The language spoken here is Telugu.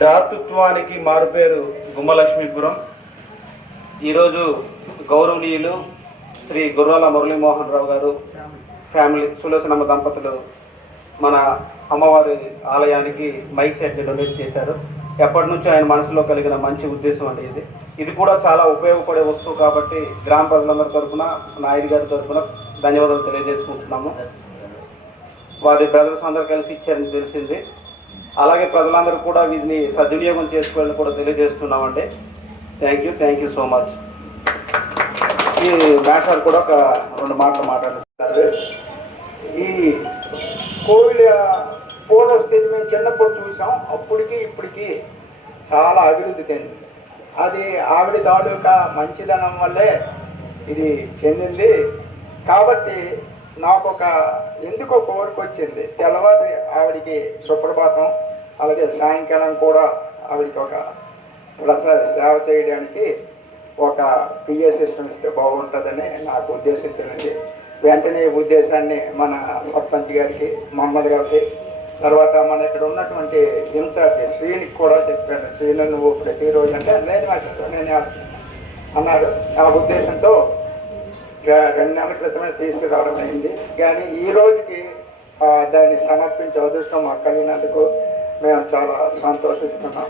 దాతృత్వానికి మారుపేరు గుమ్మలక్ష్మీపురం. ఈరోజు గౌరవనీయులు శ్రీ గుర్రాల మురళీమోహన్ రావు గారు ఫ్యామిలీ సులోచనమ్మ దంపతులు మన అమ్మవారి ఆలయానికి మైక్ సెట్ని డొనేట్ చేశారు. ఎప్పటి నుంచో ఆయన మనసులో కలిగిన మంచి ఉద్దేశం అండి ఇది కూడా చాలా ఉపయోగపడే వస్తువు కాబట్టి గ్రామ ప్రజలందరి తరఫున నాయుడు గారి తరఫున ధన్యవాదాలు తెలియజేసుకుంటున్నాము. వారి బ్రదర్స్ అందరూ కలిసి ఇచ్చారని తెలిసింది. అలాగే ప్రజలందరూ కూడా వీటిని సద్వినియోగం చేసుకోవాలని కూడా తెలియజేస్తున్నామండి. Thank you so much. ఈ మేషాలు కూడా ఒక 2 మాటలు మాట్లాడుతున్నారు. ఈ కోవిడ్ పూర్వ స్థితి మేము చిన్నప్పుడు చూసాం. అప్పటికి ఇప్పటికి చాలా అభివృద్ధి చెందింది. అది ఆవిడ తాలూకా మంచిదనం వల్లే ఇది చెందింది. కాబట్టి నాకు ఎందుకో కోరిక వచ్చింది. తెల్లవారి ఆవిడికి సుప్రభాతం, అలాగే సాయంకాలం కూడా ఆవిడికి ఒక సేవ చేయడానికి ఒక పిఏ సిస్టమ్ ఇస్తే బాగుంటుందని నాకు ఉద్దేశించింది. వెంటనే ఈ ఉద్దేశాన్ని మన సర్పంచ్ గారికి, మహమ్మద్ గారికి, తర్వాత మన ఇక్కడ ఉన్నటువంటి ఇన్ఛార్జి శ్రీనికి కూడా చెప్పాను. శ్రీను నువ్వు ప్రతిరోజు అంటే లేని నేను అన్నాడు. ఆ ఉద్దేశంతో 2 నెలల క్రితమే తీసుకురావడం అయింది. కానీ ఈ రోజుకి దాన్ని సమర్పించే అదృష్టం మాకు కలిగినందుకు మేము చాలా సంతోషిస్తున్నాం.